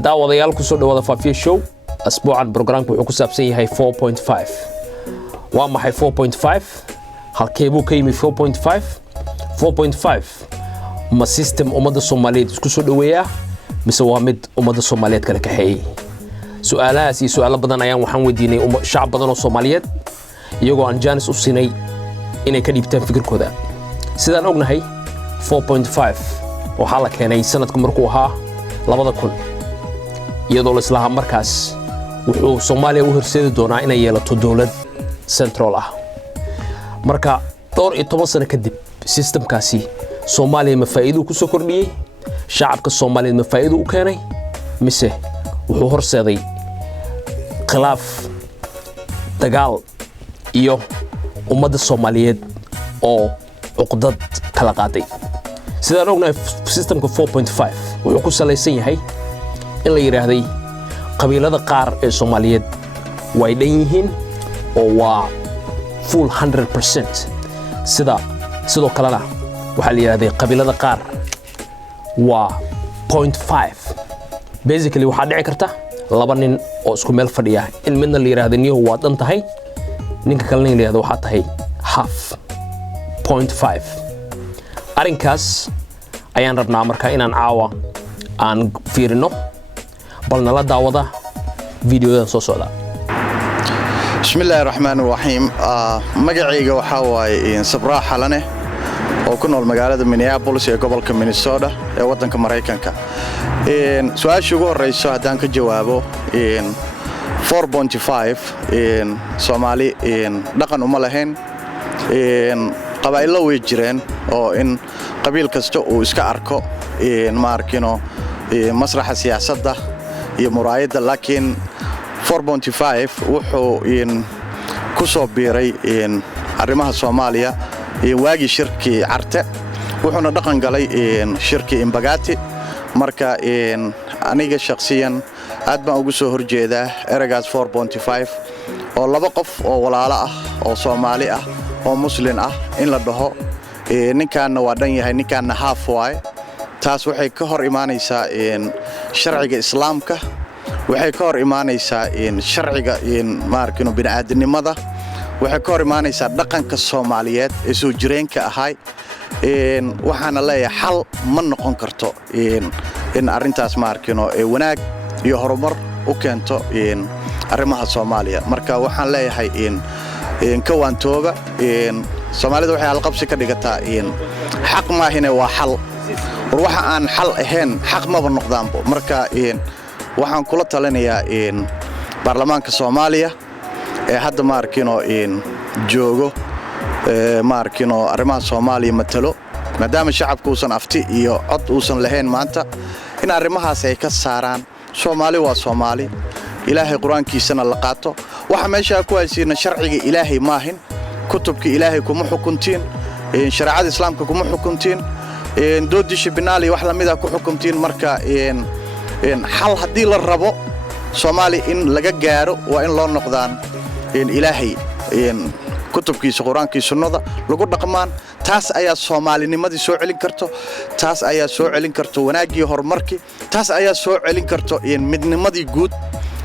daawadayaal ku soo dhawaada Faafiye Show asbuucan barnaamijku wuxuu ku saabsan yahay 4.5 waa maxay 4.5 halkeebuu ka yimi 4.5 ma system ummadda Soomaaliyeed isku soo dhaweeyaa mise waa mid ummadda Soomaaliyeed kala kaxeeyay su'aalahaas iyo su'aalo badan ayaan waxaan weydiinay shacab badan oo Soomaaliyeed iyagoo aan jaanis u siinay inay ka dhiibtaan fikirkooda sidaan ognahay 4.5 waxaa la keenay sanadku markuu ahaa 2000 iyadoo la islaha markaas wuxuu Soomaaliya u horseedi doonaa inay yeelato dawlad central ah marka 12 sano kadib systemkaasi Soomaaliya ma faa'iido ku soo kordhiyay shacabka Soomaaliyeed ma faa'iido u keenay mise wuxuu horseeday khilaaf dagaal iyo ummadda Soomaaliyeed oo uqdad kala qaaday sidaan ognahay systemka 4.5 wuxuu ku salaysan yahay in la yiraahday qabiilada qaar ee Soomaaliyeed way dhan yihiin oo waa full 100% sidoo kalena waxa la yiraahday qabiilada qaar waa 0.5 basically waxa dhici karta laba nin oo isku meel fadhiya in midna la yiraahdo niyo waa dhan tahay ninka kalena la yiraahdo waxa tahay half 0.5 arinkaas ayaan rabnaa marka inaan caawa aan fiirino bal nala daawada videodan soo socda bismillaahir rahmaanir rahiim magacayga waxa waaye Sabraax Xalane oo ku nool magaalada Minneapolis ee gobolka Minnesota ee wadanka Mareykanka su'aasha ugu horeyso hadaan ka jawaabo 4.5 Soomaali dhaqan uma lahayn qabaa'ilo way jireen oo in qabiil kasta uu iska arko maarkino masraxa siyaasadda iyo muraayada laakiin 4.5 wuxuu ku soo biiray arrimaha Soomaaliya waagi shirki Carte wuxuuna dhaqan galay shirki Imbagati marka aniga shakhsiyan aad baan ugu soo horjeedaa eragaas 4.5 oo laba qof oo walaalo ah oo Soomaali ah oo Muslim ah in la dhaho ninkaana waa dhan yahay ninkaana half waay taas waxay ka hor imaanaysaa sharciga islaamka waxay ka hor imaanaysaa sharciga maarkino bini'aadanimada waxay ka hor imaanaysaa dhaqanka Soomaaliyeed ee soo jireenka ahay waxaana leeyahay xal ma noqon karto in arintaas maarkino wanaag iyo horumar u keento arrimaha Soomaaliya marka waxaan leeyahay ka waantooba Soomaalida waxay alqabsi ka dhigataa xaq ma ahina waa xal waxa aan xal ahayn xaq ma noqdaanbo marka waxaan kula talinayaa baarlamaanka Soomaaliya ee hadda maarkino joogo maarkino arrimaha Soomaaliya matalo maadaama shacabku uusan afti iyo cod uusan lahayn maanta in arrimahaas ay ka saaraan Soomaali waa Soomaali ilaahay quraankiisana la qaato waxa meesha ku haysiina sharciga ilaahay maahin kutubka ilaahay kuma xukuntiin shariicada islaamka kuma xukuntiin doodisha binaali wax la mid ah ku xukuntiin marka xal hadii la rabo Soomaali in laga gaaro waa in loo noqdaan ilaahay kutubkiisa quraankiisa sunnada lagu dhaqmaan taas ayaa Soomaalinimadii soo celin karto taas ayaa soo celin karto wanaagii horumarkii taas ayaa soo celin karto midnimadii guud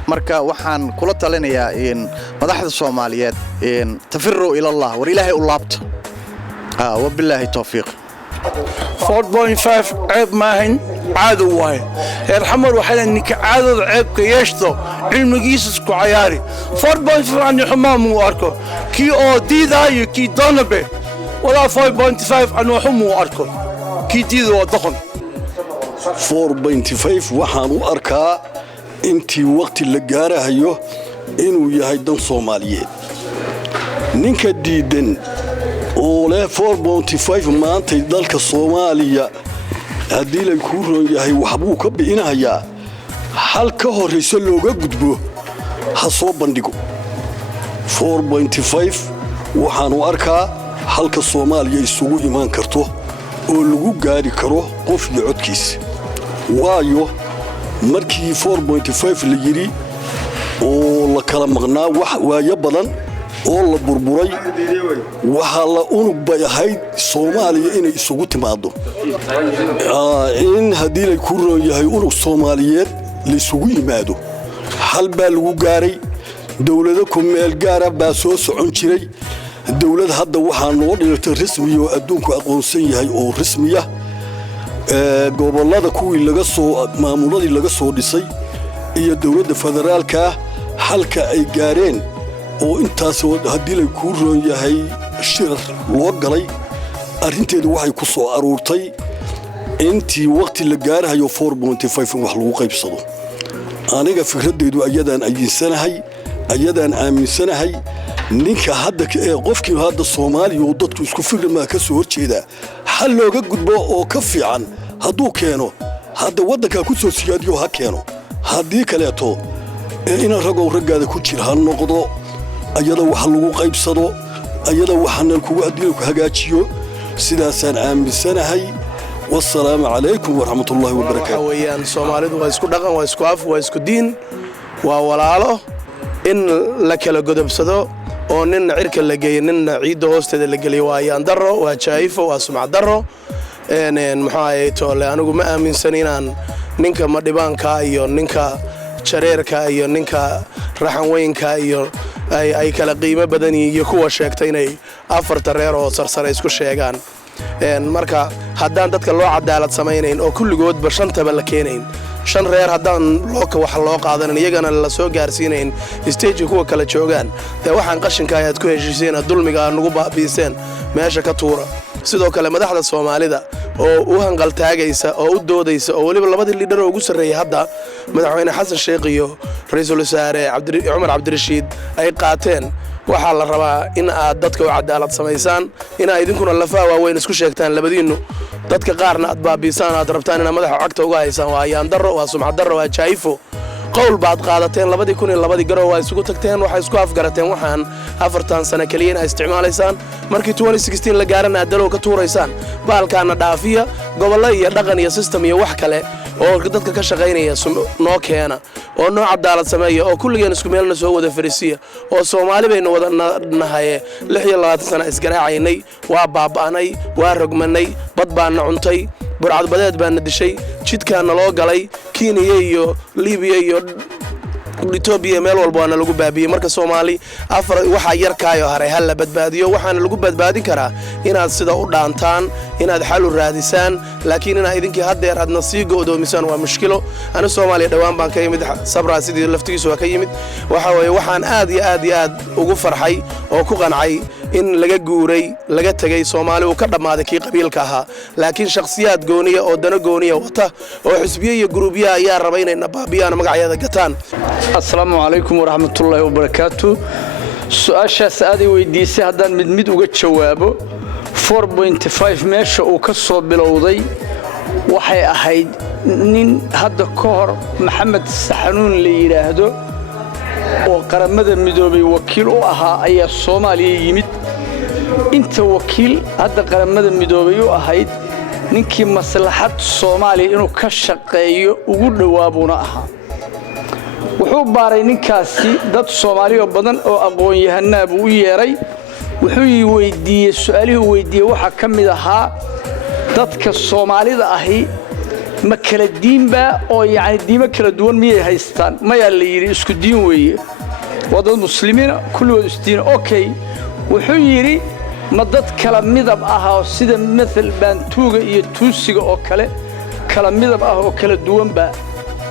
marka waxaan kula talinayaa madaxda Soomaaliyeed tafirru ila Allah war ilaahay u laabto wabillahi tawfiiq 4.5 عيب ماهن عادو واي يرحمه وحنا انك عادو عيب كيشتو علم قيسس كعياري 4.5 عن حمام واركو كي او دي ذا كي دونبي ولا 5.5 عن حمام واركو كي دي ذا ضخم 4.5 waxaan u arkaa intii waqti la gaarahayo inuu yahay dan Soomaaliyeed ninka diidan oo leh 4.5 maanta dalka Soomaaliya hadii la ku roon yahay waxbuu ka biinayaa hal ka horeyso looga gudbo ha soo bandhigo 4.5 waxaan u arkaa halka Soomaaliya isugu imaan karto oo lagu gaari karo qof iyo codkiisa waayo markii 4.5 la yiri oo la kala maqnaa wax waayo badan oo la burburay waxa la unug bayahayd Soomaaliya inay isugu timaado in hadii la ku roon yahay unug Soomaaliyeed laysugu yimaado hal baa lagu gaaray dowlado ku meel gaara baa soo socon jiray dowlad hadda waxaa noo dhilatay rasmi oo adduunku aqoonsan yahay oo rasmiya gobollada kuwii maamuladii laga soo dhisay iyo dowladda federaalka halka ay gaareen oo intaas haddii lay kuu roon yahay shirar loo galay arrinteedu waxay ku soo aruurtay intii waqti la gaarahayo 4.5 wax lagu qaybsado aniga fikradeydu ayadaan aaminsanahay ninka hadda qofkii hadda Soomaaliya oo dadku isku fikrama ka soo horjeeda hal looga gudbo oo ka fiican hadduu keeno hadda wadanka ku soo siyaadiyo ha keeno haddii kaleeto ina raggaada ku jira ha noqdo ayada wax lagu qaybsado ayada waxaan kugu adil ku hagaajiyo sidaasaan aaminsanahay والسلام عليكم ورحمة الله وبركاته ويان سوماليدو waa isku dhaqan waa isku af waa isku diin waa walaalo in la kala godobsado oo nin cirka la geeyo nin ciido hoosteeda la geliyo waa yaan daro waa jaayifo waa sumcad daro maxay toole anigu ma aaminsan inaan ninka madhibaanka iyo ninka jareerka iyo ninka raxan weynka iyo ay kala qiimo badan iyo kuwa sheegtay inay afarta reer oo sarsare isku sheegaan marka haddaan dadka loo cadaalad samaynayn oo kulligoodba shantaba la keenayn shan reer haddaan wax loo qaadanin iyagana la soo gaarsiinayn stage kuwa kala joogaan waxaan qashinka ayaad ku heshiiseen dulmiga nagu baabiiseen meesha ka tuura sidoo kale madaxda Soomaalida oo u hanqal taagaysa oo u doodaysa oo waliba labadii liidar oo ugu sareeyay hadda madaxweyne Xasan Sheekh iyo ra'iisul wasaare Cumar Cabdirashiid ay qaateen waxa la rabaa in aad dadka u cadaalad samaysaan in ay idinkuna lafaa waaweyn isku sheegtaan labadiinu dadka qaarna aad baabiisaan aad rabtaan in madaxa cagta uga haysaan waa yaan daro waa sumcad daro waa jaayifo qowl baad qaadateen 2002 garow waa isugu tagteen waxa isku afgarateen waxaan 4 sano kaliya in ay isticmaalaysaan markii 2016 la gaarana adalow ka tuuraysaan baalkaana dhaafiya gobollo iyo dhaqan iyo system iyo wax kale oo dadka ka shaqeynaya noo keena oo noo cadaalad sameeyo oo kulligeen isku meelna soo wada farisiya oo Soomaali baynu wada nahay 26 sano isgaraacaynay waa baaba'anay waa rogmanay bad baan cuntay burcad badeed baan dishay jidkaana loo galay Kenya iyo Liibiya iyo Ethiopia meel walba waana lagu baabiyay marka Soomaali afar waxa yarkaayo haray hal la badbaadiyo waxaana lagu badbaadin karaa inaad sida u dhaantaan inaad xal u raadisaan laakiin inaad idinkii hadeer aad nasiigo doomisaan waa mushkilo ana Soomaaliya dhawaan baan ka yimid sabra sidii laftigiisu waa ka yimid waxa way waxaan aad iyo aad ugu farxay oo ku qancay in laga guuray laga tagay Soomaali uu ka dhamaaday kii qabiilka ahaa laakiin shakhsiyaad gooniya oo dana gooniya wata oo xisbiye iyo gruubiya ayaa raba inay nabaabiyaan magacyada gataan السلام عليكم ورحمة الله وبركاته سؤال سأدي ويديسي هذا مد وجه جوابه 4.5 ماشى وكسر بالوضي وحي أحد نين هذا كهر محمد السحنون اللي يراهده وقرمد المدوبي وكيل أها أي الصومالي يمد أنت وكيل هذا قرمد المدوبي أحد نينكي مصلحة الصومالي إنه كشقي وجود وابونا أها wuxuu baaray ninkaasi dad Soomaali oo badan oo aqoon yahanaa buu yeeray wuxuu weydiiyay su'aalaha weydiiyay waxa kamid ahaa dadka Soomaalida ahi ma kala diinba oo yaani diimo kala duwan miyay haystaan ma yaa la yiri isku diin weeye wadad muslimiina kulligood isdiin okay wuxuu yiri ma dad kala midab ah sida midal Bantuuga iyo Tuusiga oo kala midab ah oo kala duwanba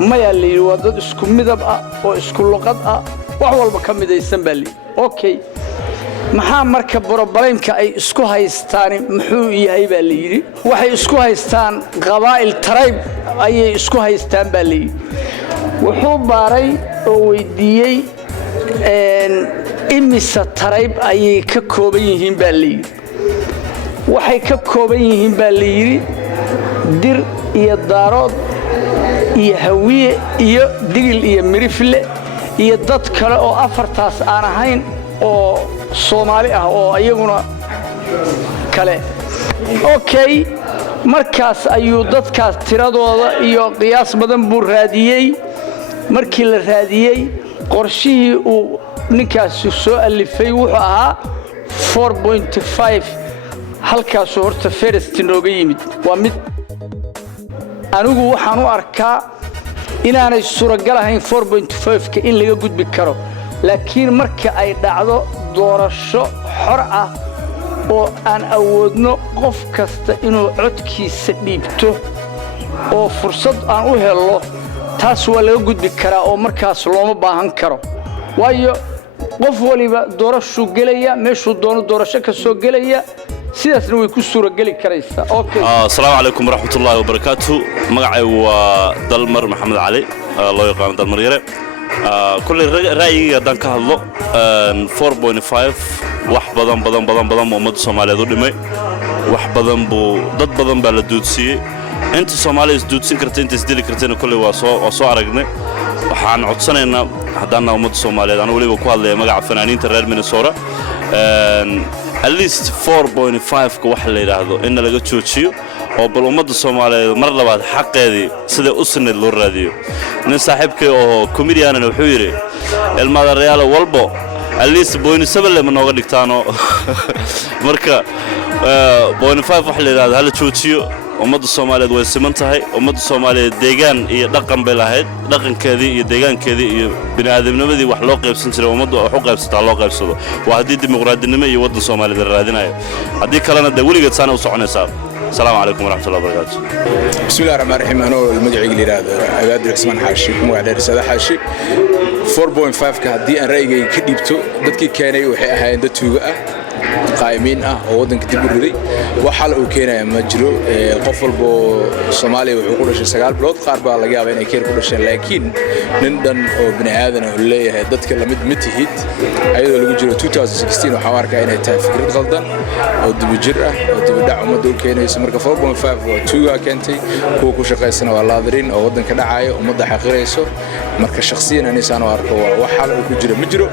ما يلي ودد اسكو مدب او اسكو لقد wax walba kamidaysan bali okay maxaa marka borobareemka ay isku haystaan muxuu yahay baa la yiri waxay isku haystaan qabaa'il tribe ay isku haystaan bali wuxuu baaray oo weydiiyay imisa tribe ay ka kooban yihiin bali waxay ka kooban yihiin bali yiri dir iyo daarood iyo hawiye iyo digil iyo mirifle iyo dad kale oo afartaas aan ahayn oo Soomaali ah oo ayaguna kale okay markaas ayuu dadkaas tiradooda iyo qiyaas badan buu raadiyay markii la raadiyay qorshihii uu ninkaas soo alifay wuxuu ahaa 4.5 halkaas horta first nooga yimid waa mid anigu waxaan u arkaa inaanay suuragal ahayn 4.5ka in laga gudbi karo laakiin marka ay dhacdo doorasho xor ah oo aan awoodno qof kasta inuu codkiisa dhiibto oo fursad aan u helo taas waa laga gudbi karaa oo markaas looma baahan karo waayo qof waliba doorasho gelaya meeshuu doono doorasho ka soo gelaya sidaasna way ku suuragali karaysaa okay assalaamu calaykum waraxmatullaahi wabarakaatuh magacaygu waa dalmar maxamed cali loo yaqaan dalmar yare kulli ra'yiga haddaan ka hadlo 4.5 wax badan ummadda Soomaaliyeed u dhimay wax badan buu dad badan baa la duudsiiyey inta Soomaaliya is duudsin kartay inta is dili kartayna kulli waa soo aragnay waxaan codsanaynaa haddana ummadda Soomaaliyeed aan waliba ku hadlayaa magaca fanaaniinta reer Minnesota at least 4.5 wax la yiraahdo in laga joojiyo oo bal ummadda Soomaaliyeed mar labaad xaqeedii sida u sanad loo raadiyo nin saaxiibkay oo comedian wuxuu yiri ilmaada Real walbo at least 0.7 lama nooga dhigtaano marka 0.5 wax la yiraahdo hala joojiyo ummadda Soomaaliyeed way siman tahay ummadda Soomaaliyeed deegaan iyo dhaqan bay lahayd dhaqankeedii iyo deegaankeedii iyo bini'aadamnimadii wax loo qaybsan jiray ummadda wax u qaybsataa loo qaybsado waa haddii dimuqraadinimo iyo waddan Soomaaliyeed raadinayo haddii kalena de weligeed saana u soconaysaa السلام عليكم ورحمة الله وبركاته. بسم الله الرحمن الرحيم أنا المجري قليل هذا عباد الرحمن حاشي موعد رسالة حاشي 4.5 كهدي أنا رأيي كديبتو بدك كانوا وحياة دتوجا قائمين ودن كتير برودي وحال وكينا مجرو قفل بو الصومالي وعقول الشجال بلود قارب على جاب يعني كير كل شيء لكن نندن وبني آدم ولا هدت كلام متهيد أيضا لو جرو 2016 وحوار كائن تفكير غلطان أو دبجرة أو دبدع مدول كائن يسمى 4.5 وتوجا كنتي كوكو شقي سنة ولا ذرين أو ودن كدعاية ومضى حقيقي يسو مركز شخصيا أنا سنة واركوا وحال وكجرو مجرو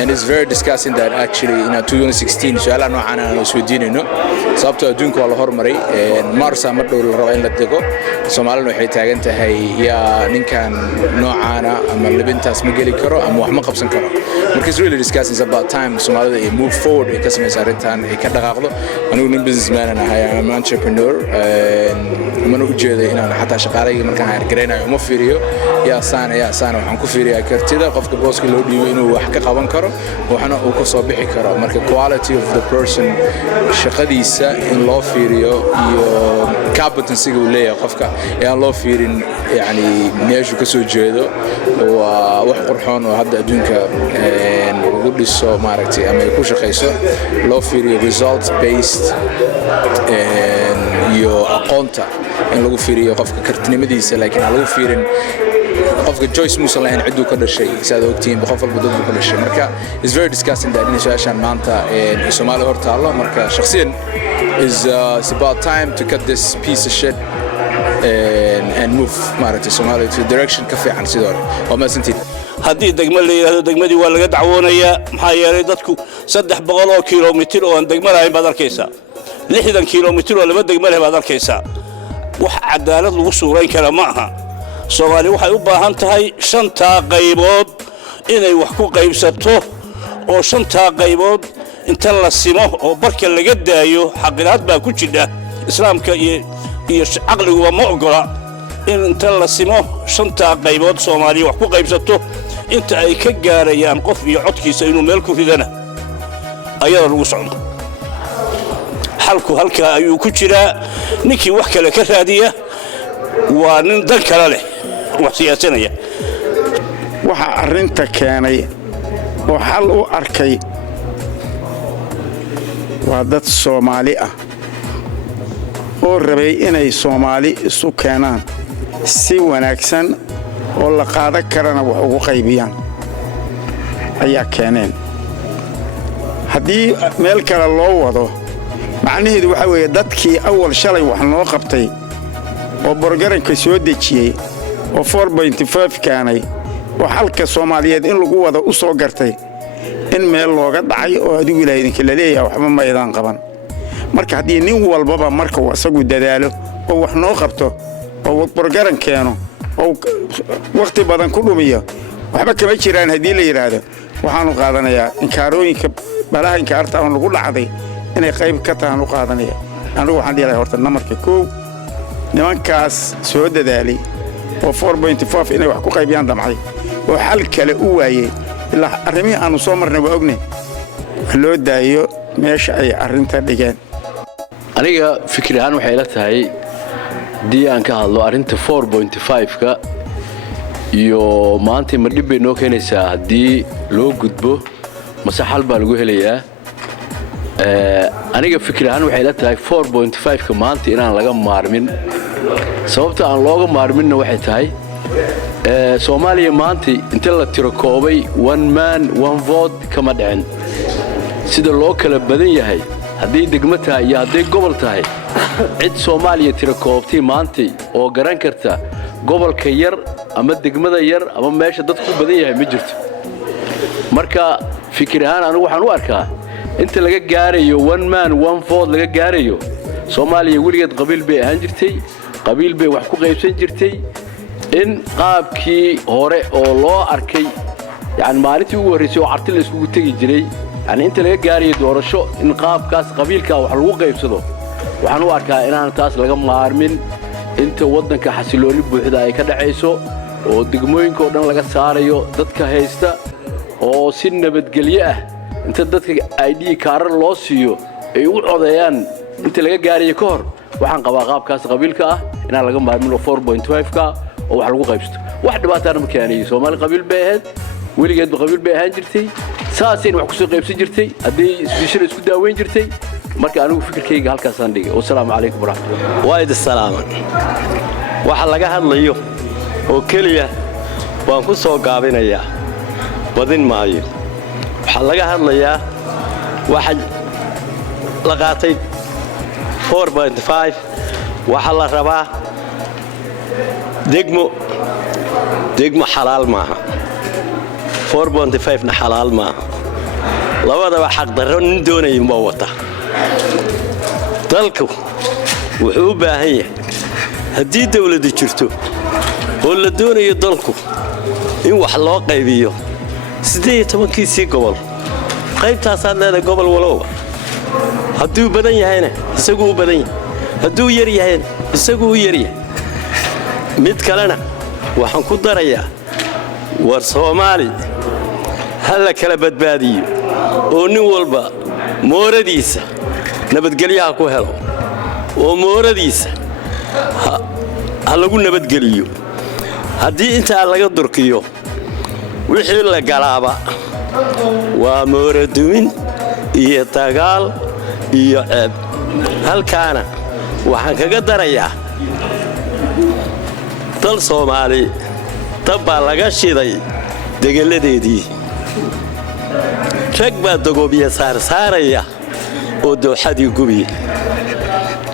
and it's very disgusting that actually in 2016 su'aalaha noocan aan soo diinayno sababtoo adduunka waa la hormaray Marsa ma dhow la rabo in la tago Soomaaliland waxay taagan tahay yaa ninkan noocaana ama labintaas ma gali karo ama wax ma qabsan karo marka it's really disgusting it's about time Soomaalida ay move forward ay ka sameeyaan arrintan ay ka dhaqaaqdo anigu nin businessman aan ahay I'm an entrepreneur mana u jeeday inaan xataa shaqaalayga markaan hirgareynayo uma fiiriyo yaa saan waxaan ku fiiriyaa kartida qofka booska loo dhiibay inuu wax ka qaban karo waxana uu ka soo bixi karo marka quality of the person shaqadiisa in loo fiiriyo iyo competency uu leeyahay qofka aan loo fiirin yani meeshu ka soo jeedo waa wax qurxoon oo hadda adduunka ugu dhiso maaragtay ama ay ku shaqeyso loo fiiriyo result based iyo aqoonta in lagu fiiriyo qofka kartinimadiisa laakiin aan lagu fiirin qofka Joyce Musa lahayn ciduu ka dhashay saad ogtiin qof walba dad ka dhashay marka is very disgusting that in su'aashan maanta ee Soomaali hortaalo marka shakhsiyan is it's about time to cut this piece of shit and move maaragtay Soomaali to direction ka fiican sidoo oo ma santii haddii degmo la yiraahdo degmadii waa laga dacwoonayaa maxaa yeelay dadku 300 kiiloomitir oo aan degmo lahayn baad arkaysaa 60 kiiloomitir oo laba degmo leh baad arkaysaa wax cadaalad lagu suureyn kara ma aha Soomaali waxay u baahan tahay 5 qaybood inay wax ku qaybsato oo 5 qaybood inta la simo oo barka laga daayo xaqiraad baa ku jira islaamka iyo aqligu ma ogola in inta la simo 5 qaybood Soomaali wax ku qaybsato inta ay ka gaarayaan qof iyo codkiisa inuu meel ku ridana ayada lagu socdo halku halka ayuu ku jira ninkii wax kale ka raadiya waa nin dan kale leh wax siyaasanaya waxa arinta keenay oo xal u arkay waa dad Soomaali ah oo rabay inay Soomaali isu keenaan si wanaagsan oo la qaadan karana wax ugu qaybiyaan ayaa keeneen haddii meel kale loo wado macnaheedu waxa weeye dadkii awal shalay wax noo qabtay oo borgaranka soo dejiyay oo 4.5 kaanay oo halka Soomaaliyeed in lagu wada u soo gartay in meel looga dhacay oo adigu ilaahay idinka leeyahay waxba ma aydan qaban marka haddii nin walbaba marka uu asagu dadaalo oo wax noo qabto oo borgaran keeno oo waqti badan ku dhumiyo waxba kama jiraan haddii la yiraahdo waxaanu qaadanayaa inkaarooyinka balaha inkaarta aan lagu dhacday inay qayb ka tahan u qaadanaya anigu waxaan dhilahay horta namarka 1 nimankaas soo dadaalay oo 4.5 inay wax ku qaybiyaan damcay oo xal kale u waayay ilaa arrimihii aanu soo marnay waa ognay loo daayo meesha ay arrinta dhigeen aniga fikir ahaan waxay la tahay dii aan ka hadlo arrinta 4.5ka iyo maanta ma dhib bay noo keenaysaa haddii loo gudbo mase xal baa lagu helayaa aniga fikir ahaan waxay la tahay 4.5ka maanta inaan laga maarmin sababta aan looga maarminna waxay tahay Soomaaliya maanta inta la tiro koobay one man one vote kama dhicin sida loo kala badan yahay haddii degmo tahay iyo haddii gobol tahay cid Soomaaliya tiro koobtay maanta oo garan karta gobolka yar ama degmada yar ama meesha dadku badan yahay ma jirto marka fikir ahaan anigu waxaan u arkaa inta laga gaarayo one man one vote laga gaarayo Soomaaliya weligeed qabiil bay ahaan jirtay qabiil bay wax ku qaybsan jirtay in qaabkii hore oo loo arkay yani maalintii ugu horeysay oo arti la isku tagi jiray yani inta laga gaarayo doorasho in qaabkaas qabiilka wax lagu qaybsado waxaan u arkaa inaan taas laga maarmin inta wadanka xasilooni buuxda ay ka dhacayso oo degmooyinka oo dhan laga saarayo dadka haysta oo si nabadgelyo ah inta dadka ID kaarar loo siiyo ay u codeeyaan inta laga gaarayo ka hor waxaan qabaa qaabkaas qabiilka ah inaan laga maarmin 4.5ka oo wax lagu qaybsto wax dhibaatana ma keenayo Soomaali qabiil bay ahayd weligeed qabiil bay ahaan jirtay saaseen wax ku soo qaybsan jirtay haddii isbishir isku daaweyn jirtay marka anigu fikirkayga halkaas aan dhigay wassalaamu calaykum waraxmatullaah waayid salaaman waxa laga hadlayo oo kaliya waan ku soo gaabinayaa badin maayo waxa laga hadlayaa waxa la qaatay 4.5 waxa la rabaa degmo xalaal maaha 4.5 na xalaal maaha labadaba xaq darro nin doonaya ma wata dalku wuxuu u baahan yahay haddii dawladdu jirto oo la doonayo dalku in wax loo qaybiyo 18 gobol qaybtaasaad leedahay gobol walowba hadduu badan yahayna isagu u badan yahay hadduu yar yahayna isagu u yar yahay mid kalena waxaan ku darayaa war Soomaali hal kala badbaadiyo oo nin walba mooradiisa nabadgelyaha ku helo oo mooradiisa ha lagu nabadgeliyo haddii inta laga durkiyo wixii la galaaba waa mooradumin iyo dagaal iyo ceeb halkaana waxaan kaga darayaa dal Soomaali tabbaa laga shiday degaladeedii rag baa dagoobiya saaraya oo dooxadii gubi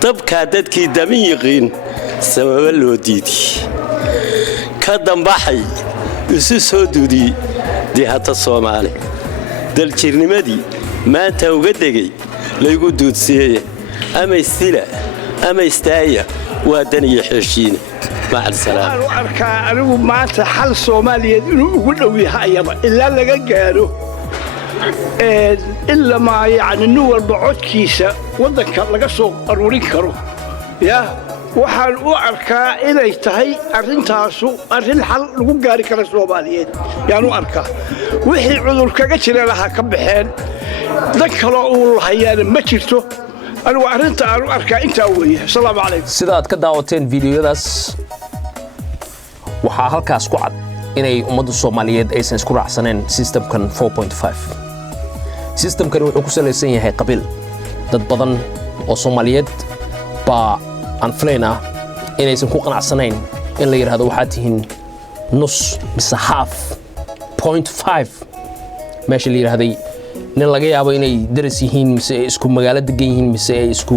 tabka dadkii damin yiqiin sabab loo diiday ka dambaxay isu soo duudii dihata Soomaali dal jirnimadii maanta uga degay laygu duudsiiyay ama istila ama istaaya waadan iyo xeshiin مع السلامة أنا أركا أنا ما تحل صوماليا يقول له هاي إلا لقى قالوا إلا ما يعني النور بعود كيسة وذكر لقى صوب أرورين كرو يا وحال أركا إلى يتهي أرين تاسو أرين حل لقوا قاري كلا صوماليا يعني أركا وحي عذر كجتنا لها كبحين ذكروا أول هيان ما شرتو أنا وأرنت أركا أنت أولي السلام عليكم sidaad ka daawateen fiidiyodaas waxaa halkaas ku cad inay ummadda Soomaaliyeed aysan isku raacsaneen systemkan 4.5 systemkan wuxuu ku salaysan yahay qabiil dad badan oo Soomaaliyeed baa aan filaynaa inaysan ku qanacsanayn in la yiraahdo waxaad tihiin nus mise half 0.5 meesha la yiraahday nin laga yaabo inay daras yihiin mise isku magaalo degan yihiin mise isku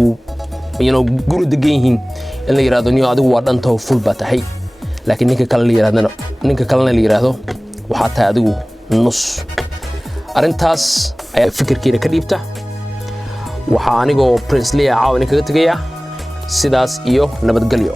guri degan yihiin in la yiraahdo niyo adigu waa dhantahay full ba tahay laakiin ninka kalena la yiraahdo waxa tahay adigu nus arintaas ayaa fikirkeena ka dhiibta waxa anigoo Prince Lee caawin kaga tagaya sidaas iyo nabadgelyo